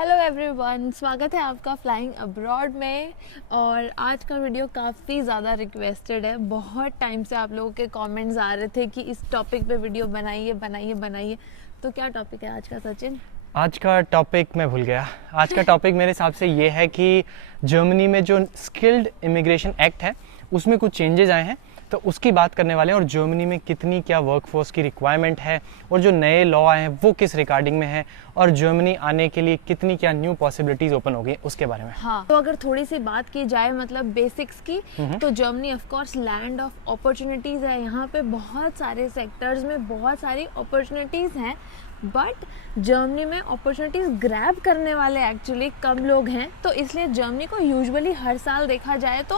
Hello everyone, स्वागत है आपका फ्लाइंग अब्रॉड में। और आज का वीडियो काफ़ी ज़्यादा रिक्वेस्टेड है। बहुत टाइम से आप लोगों के कमेंट्स आ रहे थे कि इस टॉपिक पे वीडियो बनाइए बनाइए बनाइए। तो क्या टॉपिक है आज का सचिन? आज का टॉपिक मैं भूल गया। आज का टॉपिक मेरे हिसाब से ये है कि जर्मनी में जो स्किल्ड इमिग्रेशन एक्ट है उसमें कुछ चेंजेस आए हैं, तो उसकी बात करने वाले हैं। और जर्मनी में कितनी क्या वर्कफोर्स की रिक्वायरमेंट है और जो नए लॉ आए हैं वो किस रिगार्डिंग में है और जर्मनी आने के लिए कितनी क्या न्यू पॉसिबिलिटीज ओपन हो गई उसके बारे में। हाँ, तो अगर थोड़ी सी बात की जाए मतलब बेसिक्स की, तो Germany of course land of opportunities है। यहाँ पे बहुत सारे सेक्टर्स में बहुत सारी अपॉर्चुनिटीज़ हैं, बट जर्मनी में अपॉर्चुनिटीज़ ग्रैब करने वाले एक्चुअली कम लोग हैं। तो इसलिए जर्मनी को यूजुअली हर साल देखा जाए तो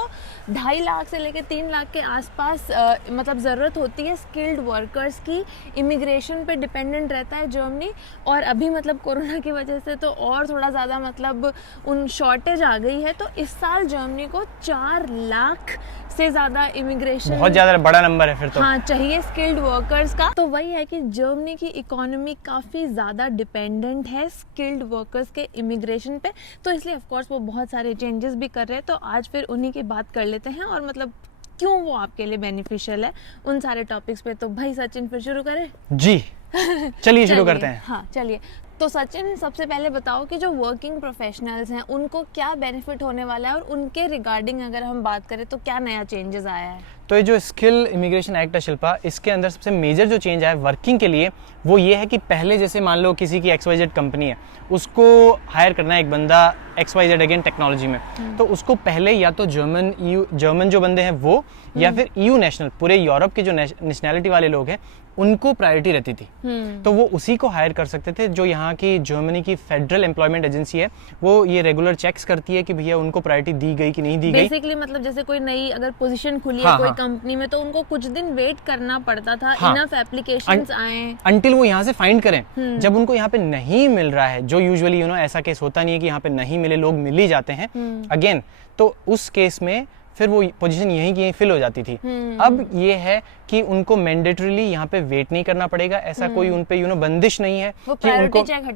2.5 लाख से लेकर 3 लाख के आसपास मतलब ज़रूरत होती है स्किल्ड वर्कर्स की। इमिग्रेशन पे डिपेंडेंट रहता है जर्मनी। और अभी मतलब कोरोना की वजह से तो और थोड़ा ज़्यादा मतलब उन शॉर्टेज आ गई है। तो इस साल जर्मनी को 4 लाख से ज़्यादा इमिग्रेशन, बहुत ज़्यादा बड़ा नंबर है फिर तो। हाँ, चाहिए स्किल्ड वर्कर्स का। तो वही है कि जर्मनी की इकोनॉमी काफ़ी ज़्यादा डिपेंडेंट है स्किल्ड वर्कर्स के इमिग्रेशन पे। तो इसलिए ऑफ कोर्स वो बहुत सारे चेंजेस भी कर रहे हैं। तो आज फिर उन्हीं की बात कर लेते हैं और मतलब क्यों वो आपके लिए बेनिफिशियल है उन सारे टॉपिक्स पे। तो भाई सचिन फिर शुरू करें? जी चलिए शुरू करते हैं। हाँ चलिए। तो सचिन सबसे पहले बताओ कि जो वर्किंग प्रोफेशनल्स हैं उनको क्या बेनिफिट होने वाला है और उनके रिगार्डिंग अगर हम बात करें तो क्या नया चेंजेस आया है? तो ये जो स्किल इमिग्रेशन एक्ट है शिल्पा, इसके अंदर सबसे मेजर जो चेंज आया है वर्किंग के लिए वो ये है कि पहले जैसे मान लो किसी की XYZ कंपनी है, उसको हायर करना है एक बंदा XYZ अगेन टेक्नोलॉजी में, तो उसको पहले या तो जर्मन जो बंदे हैं वो या फिर EU नेशनल, पूरे यूरोप के जो नेशनैलिटी वाले लोग हैं उनको प्रायोरिटी रहती थी। तो वो उसी को हायर कर सकते थे। जो यहाँ की जर्मनी की फेडरल एम्प्लॉयमेंट एजेंसी है वो ये रेगुलर चेक्स करती है कि भैया उनको प्रायोरिटी दी गई कि नहीं दी गई। बेसिकली मतलब जैसे कोई नई अगर पोजीशन खुली है कोई कंपनी में तो उनको कुछ दिन वेट करना पड़ता था। इनफ एप्लीकेशंस आए अंटिल वो यहाँ से फाइंड करें। जब उनको यहाँ पे नहीं मिल रहा है, जो यूजुअली ऐसा केस होता नहीं है कि यहाँ पे नहीं मिले, लोग मिल ही जाते हैं अगेन, तो उस केस में फिर वो पोजीशन यहीं की यहीं फिल हो जाती थी। अब ये है कि उनको मैंडेटरीली यहाँ पे वेट नहीं करना पड़ेगा। ऐसा कोई उन पे बंदिश नहीं है कि उनको प्रायोरिटी चेक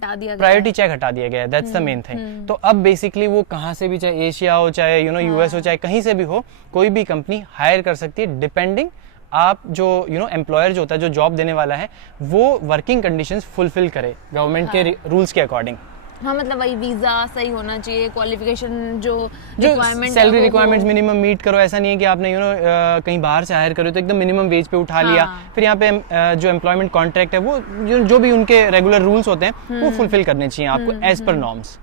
हटा दिया गया है। That's the main thing. तो अब बेसिकली वो कहाँ से भी, चाहे एशिया हो, चाहे US हो, चाहे कहीं से भी हो, कोई भी कंपनी हायर कर सकती है डिपेंडिंग आप जो एम्प्लॉयर जो होता है, जो जॉब देने वाला है, वो वर्किंग कंडीशंस फुलफिल करे गवर्नमेंट के रूल्स के अकॉर्डिंग। हाँ, मतलब वही वीजा सही होना चाहिए, क्वालिफिकेशन जो requirement, salary requirements minimum meet करो। ऐसा नहीं है कि आपने कहीं बाहर से हायर करो तो एकदम मिनिमम वेज पे उठा लिया, फिर यहाँ पे जो एम्प्लॉयमेंट कॉन्ट्रैक्ट है वो जो भी उनके रेगुलर रूल्स होते हैं वो फुलफिल करने चाहिए आपको एज पर नॉर्म्स।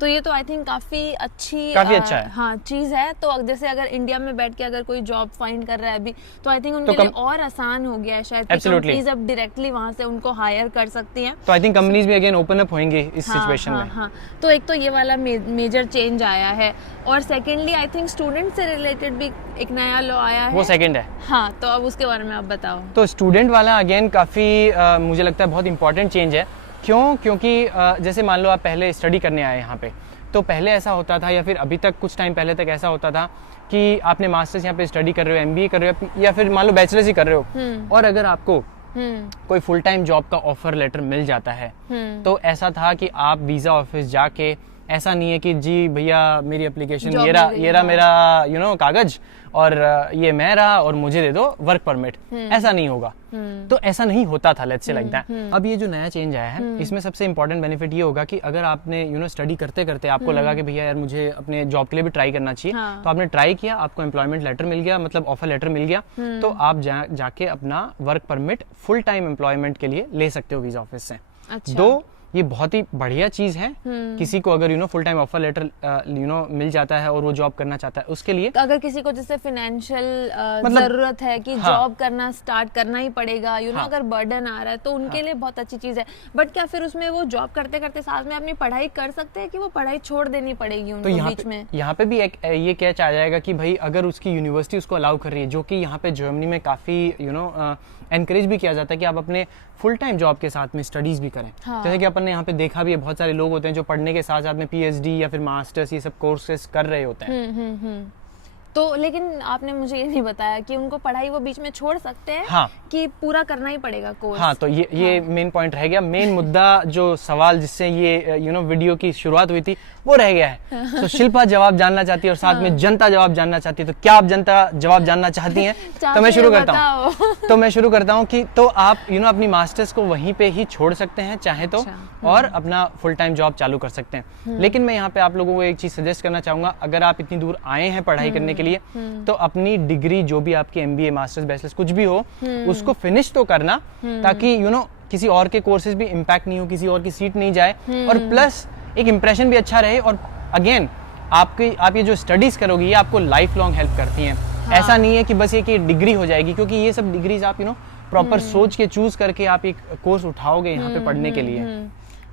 तो ये तो आई थिंक काफी अच्छा है। हाँ चीज है। तो जैसे अगर इंडिया में बैठ के अगर कोई जॉब फाइंड कर रहा है अभी, तो आई थिंक उनके लिए और आसान हो गया है शायद। कंपनीज अब डायरेक्टली वहां से उनको हायर कर सकती हैं। तो आई थिंक कंपनीज भी अगेन ओपन अप होंगे इस सिचुएशन में। हाँ, तो एक तो ये वाला मेजर चेंज आया है। और सेकेंडली आई थिंक स्टूडेंट से रिलेटेड भी एक नया लॉ आया है, वो सेकंड है। हाँ, तो अब उसके बारे में आप बताओ। तो स्टूडेंट वाला अगेन काफ़ी मुझे लगता है बहुत इंपॉर्टेंट चेंज है। क्योंकि जैसे मान लो आप पहले स्टडी करने आए यहाँ पे, तो पहले ऐसा होता था या फिर अभी तक कुछ टाइम पहले तक ऐसा होता था कि आपने मास्टर्स यहाँ पे स्टडी कर रहे हो, MBA कर रहे हो या फिर मान लो बैचलर्स ही कर रहे हो, और अगर आपको कोई फुल टाइम जॉब का ऑफर लेटर मिल जाता है तो ऐसा था कि आप वीजा ऑफिस जाके, ऐसा नहीं है कि जी भैया मेरी एप्लीकेशन ये रहा मेरा कागज और ये मैं रहा और मुझे दे दो वर्क परमिट, ऐसा नहीं होगा। तो ऐसा नहीं होता था, लेट्स से लाइक दैट। अब ये जो नया चेंज आया है इसमें सबसे इंपॉर्टेंट बेनिफिट ये होगा कि अगर आपने स्टडी करते करते आपको लगा कि भैया यार मुझे अपने जॉब के लिए भी ट्राई करना चाहिए, तो आपने ट्राई किया, आपको एम्प्लॉयमेंट लेटर मिल गया, मतलब ऑफर लेटर मिल गया, तो आप जाके अपना work permit full time employment के लिए ले सकते हो वीजा ऑफिस से। अच्छा। ये बहुत ही बढ़िया चीज है किसी को अगर फुल टाइम ऑफर लेटर मिल जाता है और वो जॉब करना चाहता है उसके लिए। अगर किसी को जैसे फाइनेंशियल जरूरत है कि जॉब करना स्टार्ट करना ही पड़ेगा, अगर बर्डन आ रहा है तो उनके लिए बहुत अच्छी चीज है। बट क्या फिर उसमें वो जॉब करते करते साथ में अपनी पढ़ाई कर सकते हैं कि वो पढ़ाई छोड़ देनी पड़ेगी उनको बीच में? यहाँ पे भी एक ये कैच आ जाएगा कि भाई अगर उसकी यूनिवर्सिटी उसको अलाउ कर रही है, जो कि यहाँ पे जर्मनी में काफी एनकरेज भी किया जाता है कि आप अपने फुल टाइम जॉब के साथ में स्टडीज भी करें। जैसे कि अपन ने यहाँ पे देखा भी है, बहुत सारे लोग होते हैं जो पढ़ने के साथ साथ में PhD या फिर मास्टर्स ये सब कोर्सेज कर रहे होते हैं। तो लेकिन आपने मुझे ये नहीं बताया कि उनको पढ़ाई वो बीच में छोड़ सकते हैं, हाँ, कि पूरा करना ही पड़ेगा कोर्स। हाँ, तो ये मेन पॉइंट रह गया। मेन मुद्दा जो सवाल जिससे ये वीडियो की शुरुआत हुई थी वो रह गया है। तो शिल्पा जवाब जानना चाहती है और साथ में जनता जवाब जानना चाहती है। तो क्या आप जनता जवाब जानना चाहती हैं? तो मैं शुरू करता हूँ कि तो आप अपनी मास्टर्स को वहीं पे ही छोड़ सकते हैं चाहे तो, और अपना फुल टाइम जॉब चालू कर सकते हैं। लेकिन मैं यहाँ पे आप लोगों को एक चीज सजेस्ट करना चाहूंगा, अगर आप इतनी दूर आए हैं पढ़ाई करने के लिए, तो अपनी डिग्री जो भी आपकी MBA, मास्टर्स, बैचलर्स कुछ भी हो, उसको फिनिश तो करना, ताकि किसी और के कोर्सेज भी इम्पैक्ट नहीं हो, किसी और की सीट नहीं जाए, और प्लस एक इंप्रेशन भी अच्छा रहे। और अगेन आप ये जो स्टडीज करोगे ये आपको लाइफ लॉन्ग हेल्प करती हैं। हाँ। ऐसा नहीं है कि बस ये कि डिग्री हो जाएगी, क्योंकि ये सब डिग्रीज आप प्रॉपर सोच के चूज करके आप एक कोर्स उठाओगे यहाँ पे पढ़ने के लिए।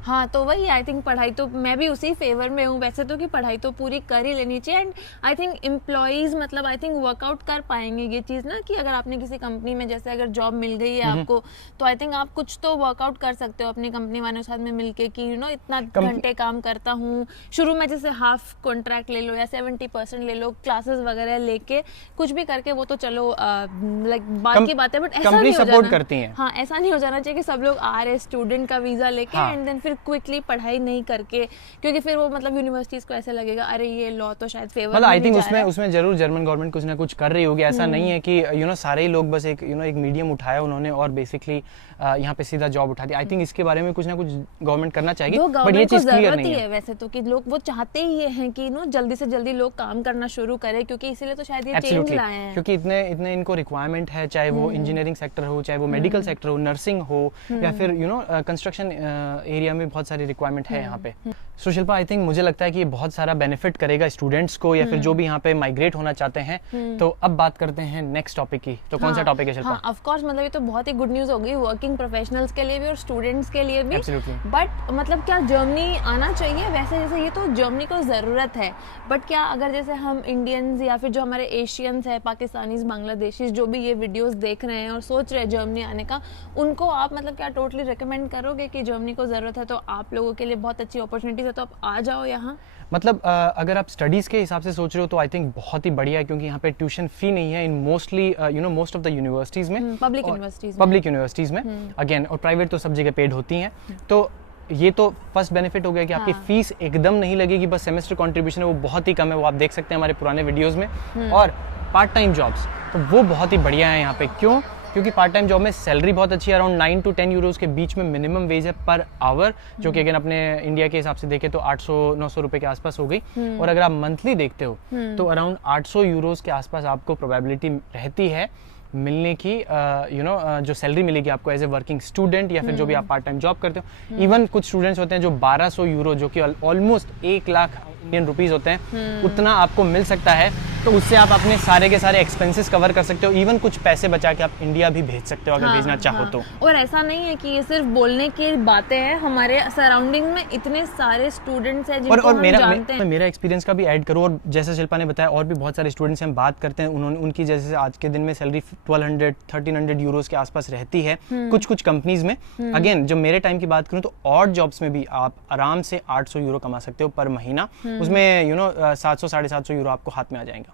हाँ, तो वही आई थिंक पढ़ाई तो मैं भी उसी फेवर में हूँ वैसे तो, कि पढ़ाई तो पूरी कर ही लेनी चाहिए। एंड आई थिंक एम्प्लॉइज मतलब आई थिंक वर्कआउट कर पाएंगे ये चीज़ ना, कि अगर आपने किसी कंपनी में जैसे अगर जॉब मिल गई है आपको, तो आई थिंक आप कुछ तो वर्कआउट कर सकते हो अपनी कंपनी वालों के साथ में मिलके, कि इतना घंटे काम करता हूँ। शुरू में जैसे हाफ कॉन्ट्रैक्ट ले लो या 70% ले लो, क्लासेस वगैरह लेके कुछ भी करके, वो तो चलो लाइक बात की बात है, बट ऐसा नहीं हो जाना। हाँ, ऐसा नहीं हो जाना चाहिए कि सब लोग आ रहे स्टूडेंट का वीजा लेके एंड देन क्विकली पढ़ाई नहीं करके, क्योंकि फिर वो मतलब यूनिवर्सिटीज को ऐसा लगेगा अरे ये लॉ तो शायद फेवर मतलब आई थिंक उसमें जरूर जर्मन गवर्नमेंट कुछ ना कुछ कर रही होगी। ऐसा नहीं है कि सारे ही लोग बस एक एक मीडियम उठाया उन्होंने और बेसिकली यहाँ पे सीधा जॉब उठा दिया। आई थिंक इसके बारे में कुछ ना कुछ गवर्नमेंट करना चाहिए, बट ये चीज क्लियर नहीं है वैसे तो, कि लोग वो चाहते ही ये हैं कि जल्दी से जल्दी लोग काम करना शुरू करें, क्योंकि इसीलिए तो शायद ये चेंज लाए हैं, क्योंकि इतने इनको रिक्वायरमेंट है, चाहे वो इंजीनियरिंग सेक्टर हो, चाहे वो मेडिकल सेक्टर हो, नर्सिंग हो, या फिर कंस्ट्रक्शन एरिया में बहुत सारी रिक्वायरमेंट है यहाँ पे। सो शिल्पा, आई थिंक मुझे लगता है कि ये बहुत सारा बेनिफिट करेगा स्टूडेंट्स को, या फिर जो भी यहाँ पे माइग्रेट होना चाहते हैं। तो अब बात करते हैं नेक्स्ट टॉपिक की। तो कौन सा टॉपिक है शिल्पा? हाँ, ऑफ कोर्स मतलब ये तो बहुत ही गुड न्यूज़ होगी वर्किंग प्रोफेशनल्स के लिए भी और स्टूडेंट्स के लिए भी। बट मतलब क्या जर्मनी आना चाहिए? वैसे जैसे ये तो जर्मनी को ज़रूरत है, बट क्या अगर जैसे हम इंडियंस या फिर जो हमारे एशियंस है, पाकिस्तानीज, बांग्लादेशीज, जो भी ये वीडियोस देख रहे हैं और सोच रहे हैं जर्मनी आने का, उनको आप मतलब क्या टोटली रिकमेंड करोगे कि जर्मनी को ज़रूरत है, तो आप लोगों के लिए बहुत अच्छी अपॉर्चुनिटीज है, तो आप आ जाओ यहाँ? मतलब अगर आप स्टडीज़ के हिसाब से सोच रहे हो तो आई थिंक बहुत ही बढ़िया है, क्योंकि यहाँ पे ट्यूशन फी नहीं है इन mostly most of the universities में, पब्लिक यूनिवर्सिटीज़ में अगेन, और प्राइवेट तो सब जगह पेड होती हैं। तो ये तो फर्स्ट बेनिफिट हो गया कि आपकी फीस एकदम नहीं लगेगी, बस सेमेस्टर कंट्रीब्यूशन है वो बहुत ही कम है, वो आप देख सकते हैं हमारे पुराने वीडियोज़ में। और पार्ट टाइम जॉब्स तो वो बहुत ही बढ़िया है यहाँ पे। क्यों? क्योंकि पार्ट टाइम जॉब में सैलरी बहुत अच्छी है, अराउंड 9 to 10 यूरोज़ के बीच में मिनिमम वेज है पर आवर, जो कि अगर अपने इंडिया के हिसाब से देखें तो 800-900 रुपए के आसपास हो गई। और अगर आप मंथली देखते हो तो अराउंड 800 यूरोज़ के आसपास आपको प्रोबेबिलिटी रहती है मिलने की, जो सैलरी मिलेगी आपको एज ए वर्किंग स्टूडेंट, या फिर जो भी आप पार्ट टाइम जॉब करते हो। इवन कुछ स्टूडेंट्स होते हैं जो 1200 यूरो, जो कि ऑलमोस्ट 1 लाख इंडियन रुपीस होते हैं, उतना आपको मिल सकता है। तो उससे आप अपने सारे के सारे एक्सपेंसेस कवर कर सकते हो, इवन कुछ पैसे बचा के आप इंडिया भी भेज सकते हो अगर भेजना चाहो तो। और ऐसा नहीं है कि ये सिर्फ बोलने की बातें हैं, हमारे सराउंडिंग में इतने सारे स्टूडेंट्स हैं जिनको हम जानते हैं। मेरा एक्सपीरियंस का भी ऐड करूँ, और जैसे शिल्पा ने बताया और भी बहुत सारे स्टूडेंट्स हम बात करते हैं, उनकी जैसे आज के दिन में सैलरी 1200-1300 यूरोज के आसपास रहती है कुछ कंपनीज में। अगेन जब मेरे टाइम की बात करूँ तो ऑड जॉब्स में भी आप आराम से 800 यूरो कमा सकते हो पर महीना, उसमें 700-750 यूरो आपको हाथ में आ जाएगा।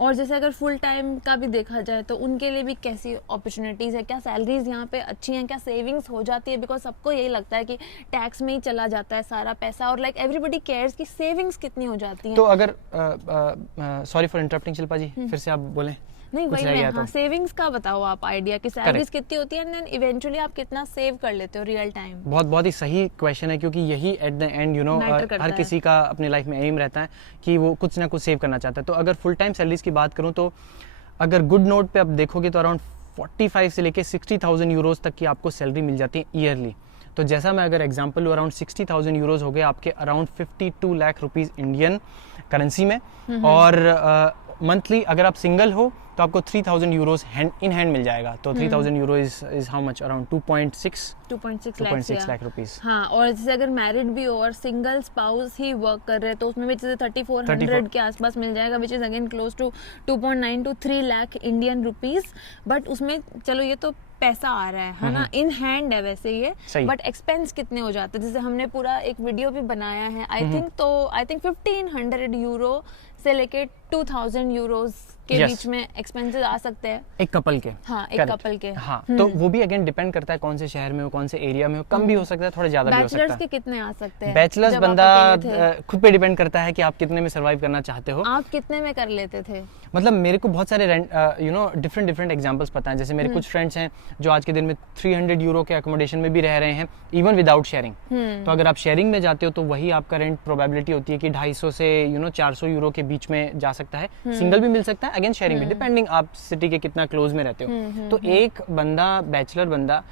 और जैसे अगर फुल टाइम का भी देखा जाए तो उनके लिए भी कैसी अपॉर्चुनिटीज है? क्या सैलरीज यहाँ पे अच्छी हैं? क्या सेविंग्स हो जाती है? बिकॉज सबको यही लगता है कि टैक्स में ही चला जाता है सारा पैसा, और लाइक एवरीबॉडी केयर्स कि सेविंग्स कितनी हो जाती हैं। तो अगर सॉरी फॉर इंटरप्टिंग शिल्पा जी, फिर से आप बोलें। नहीं वही मैं, हाँ, सेविंग्स का बताओ आप आइडिया कि सैलरीज कितनी होती है एंड देन इवेंचुअली आप कितना सेव कर लेते हो रियल टाइम? बहुत ही सही क्वेश्चन है, क्योंकि यही एट द एंड हर किसी का अपनी लाइफ में एम रहता है कि वो कुछ ना कुछ सेव करना चाहता है। तो अगर फुल टाइम सैलरीज की बात करूँ तो अगर गुड नोट पे आप देखोगे तो अराउंड 45 से लेके 60,000 यूरोज तक की आपको सैलरी मिल जाती है ईयरली। तो जैसा मैं अगर एग्जांपल लूँ, अराउंड 60,000 यूरोज हो गए आपके around 52 lakh rupees Indian currency में। और मंथली अगर आप सिंगल हो तो आपको 3,000 यूरोज इन हैंड मिल जाएगा। तो 3,000 euro is how much? Around 2.6 lakh rupees. हाँ, और जैसे अगर मैरिड भी हो और सिंगल स्पाउस ही वर्क कर रहे हैं तो उसमें भी जैसे 3,400 के आसपास मिल जाएगा, which is again close to 2.9 to 3 lakh Indian rupees. But उसमें चलो ये तो पैसा आ रहा है ना, इन हैंड है वैसे ये, बट एक्सपेंस कितने हो जाते हैं? जैसे हमने पूरा एक वीडियो भी बनाया है, आई थिंक 1,500 यूरो से लेके 2000 यूरोज के Yes. बीच में एक्सपेंसेस आ सकते हैं एक कपल के। हाँ, एक Correct. कपल के। हाँ, तो वो भी अगेन डिपेंड करता है कौन से शहर में हो, कौन से एरिया में हो, कम भी हो सकता है, थोड़ा ज्यादा भी हो सकता बैचलर्स है। के कितने आ सकते हैं? बैचलर्स जब आप बंदा अकेले थे? खुद पे डिपेंड करता है कि आप कितने में सर्वाइव करना चाहते हो। आप कितने में कर लेते थे? मतलब मेरे को बहुत सारे डिफरेंट एग्जांपल्स पता हैं। जैसे मेरे कुछ फ्रेंड्स हैं जो आज के दिन में 300 यूरो के अकोमोडेशन में भी रह रहे हैं, इवन विदाउट शेयरिंग। तो अगर आप शेयरिंग में जाते हो तो वही आपका रेंट प्रोबेबिलिटी होती है कि 250 से 400 यूरो के बीच में जा सकता है। सिंगल भी मिल सकता है, अगेन शेयरिंग भी, डिपेंडिंग आप सिटी के कितना क्लोज में रहते हो। तो एक बंदा, बैचलर बंदा,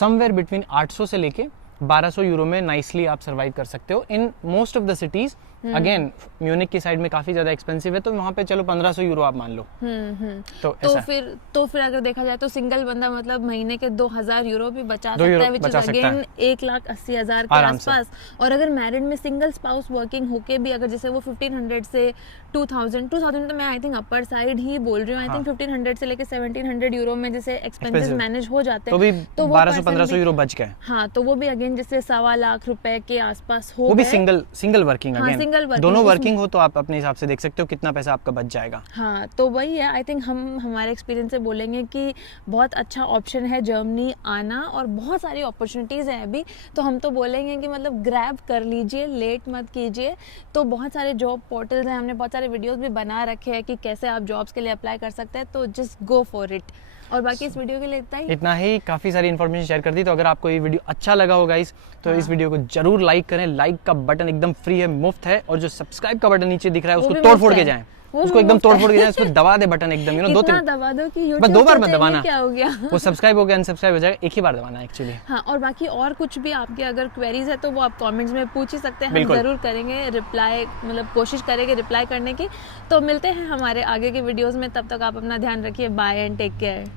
समवेयर बिटवीन 800 से लेके 1200 यूरो में नाइसली आप सर्वाइव कर सकते हो in most of the cities. Again Munich की साइड में काफी ज्यादा एक्सपेंसिव है, तो वहाँ पे चलो 1500 यूरो आप मान लो। तो ऐसा तो फिर अगर देखा जाए तो सिंगल बंदा मतलब महीने के 2000 यूरो भी बचा 2 सकता यूरो है, विच इज बचा सकता अगेन है। 1,80,000 के आराम से। आसपास। और अगर मैरिड में सिंगल स्पाउस वर्किंग होके भी अगर जैसे वो 1500 से 2000 तो मैं आई थिंक अपर साइड ही बोल रही हूँ, आई थिंक 1500 से लेके 1700 यूरो में जैसे एक्सपेंसेस Expensive। मैनेज हो जाते तो हैं, भी तो वो 1200-1500 person भी- यूरो बच गए। हाँ, तो वो भी अगेन जैसे 1.25 लाख रुपए के आसपास हो वो भी गए। Single working. हाँ, अगेन single working, दोनों उसमें- वर्किंग हो तो आप अपने हिसाब से देख सकते हो कितना पैसा आपका बच जाएगा। हाँ, तो वही है, आई थिंक हम हमारे एक्सपीरियंस से बोलेंगे कि बहुत अच्छा ऑप्शन है जर्मनी आना, और बहुत सारी अपॉर्चुनिटीज़ हैं अभी। तो हम तो बोलेंगे कि मतलब ग्रैब कर लीजिए, लेट मत कीजिए। तो बहुत सारे जॉब पोर्टल्स हैं, हमने बहुत सारे वीडियोस भी बना रखे हैं कि कैसे आप जॉब्स के लिए अप्लाई कर सकते हैं, तो जस्ट गो फॉर इट। और बाकी इस वीडियो के लिए इतना ही। काफ़ी सारी इन्फॉर्मेशन शेयर कर दी। तो अगर आपको ये वीडियो अच्छा लगा हो गाइस, तो इस वीडियो को जरूर लाइक करें। लाइक का बटन एकदम फ्री है, मुफ्त है। और जो सब्सक्राइब का बटन नीचे दिख रहा है वो उसको भी तोड़ मुफ्त फोड़ के है। जाएं, वो उसको भी एकदम मुफ्त तोड़ है। फोड़ के जाएं, उसको दबा दे बटन एकदम, दो इतना तीन, दबा दो कि बस YouTube 2 बार सोचे मत ये दबाना। क्या हो गया। वो सब्सक्राइब हो गया, अनसब्सक्राइब हो जाएगा, एक ही बार दबाना एक्चुअली। हाँ, और बाकी और कुछ भी आपके अगर क्वेरीज है तो वो आप कमेंट्स में पूछ ही सकते हैं, हम बिल्कुल। ज़रूर करेंगे रिप्लाई, मतलब कोशिश करेंगे रिप्लाई करने की। तो मिलते हैं हमारे आगे के वीडियोस में, तब तक आप अपना ध्यान रखिए। Bye and take care.